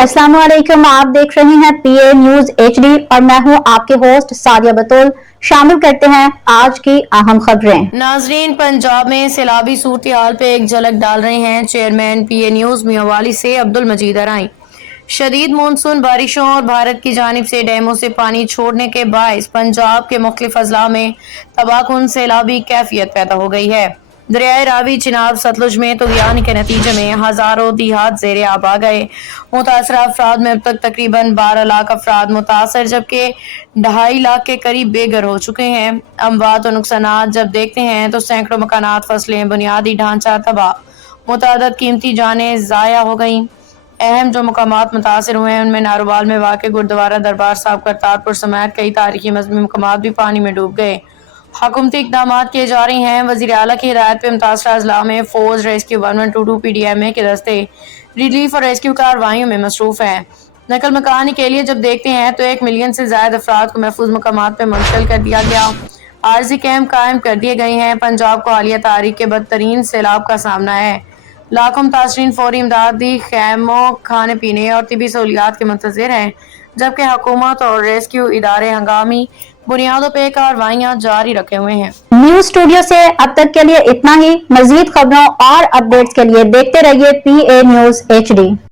अस्सलाम वालेकुम, आप देख रहे हैं पीए न्यूज एचडी और मैं हूं आपके होस्ट सादिया बतूल। शामिल करते हैं आज की अहम खबरें। नाजरीन, पंजाब में सैलाबी सूरत-ए-हाल पे एक झलक डाल रहे हैं चेयरमैन पीए न्यूज मियांवाली से अब्दुल मजीद अराई। शदीद मानसून बारिशों और भारत की जानिब से डैमों से पानी छोड़ने के बायस पंजाब के मुख्तलिफ अजला में तबाहकुन सैलाबी कैफियत पैदा हो गई है। दरियाए रावी, चिनाब, सतलुज में तुगयान के नतीजे में हजारों देहात ज़ेरे आब आ गए। मुतासरा अफराद में अब तक तकरीबन 12 लाख अफराद मुतासर, जबकि 2.5 लाख के करीब बेघर हो चुके हैं। अमवात और नुकसानात जब देखते हैं तो सैकड़ों मकानात, फसलें, बुनियादी ढांचा तबाह, मुतादद कीमती जानें ज़ाया हो गईं। अहम जो मकामात मुतासर हुए हैं उनमें नारोवाल में वाक़ गुरुद्वारा दरबार साहब, करतारपुर समेत कई तारीखी मज़हबी मकामात भी पानी में डूब गए। हुकूमती इक़दाम किए जा रहे हैं। वज़ीर आला की हिदायत पे मुतासरा अजला में फ़ौज, रेस्क्यू 1122 PDMA के दस्ते रिलीफ और रेस्क्यू कार्रवाइयों में मसरूफ़ हैं। नकल मकानी के लिए जब देखते हैं तो 1 मिलियन से ज़ायद अफराद को महफूज मकामात पर मुंतकिल कर दिया गया। आरज़ी कैंप कायम कर दिए गए हैं। पंजाब को हालिया तारीख के बदतरीन सैलाब का सामना है। लाखों मुतासरीन फौरी इमदादी खैमों, खाने पीने और तिबी सहूलियात के मुंतज़िर हैं, जबकि हुकूमत और रेस्क्यू इदारे हंगामी बुनियादों पर कार्रवाइयाँ जारी रखे हुए हैं। न्यूज स्टूडियो से अब तक के लिए इतना ही। मजीद खबरों और अपडेट्स के लिए देखते रहिए पीए न्यूज एचडी।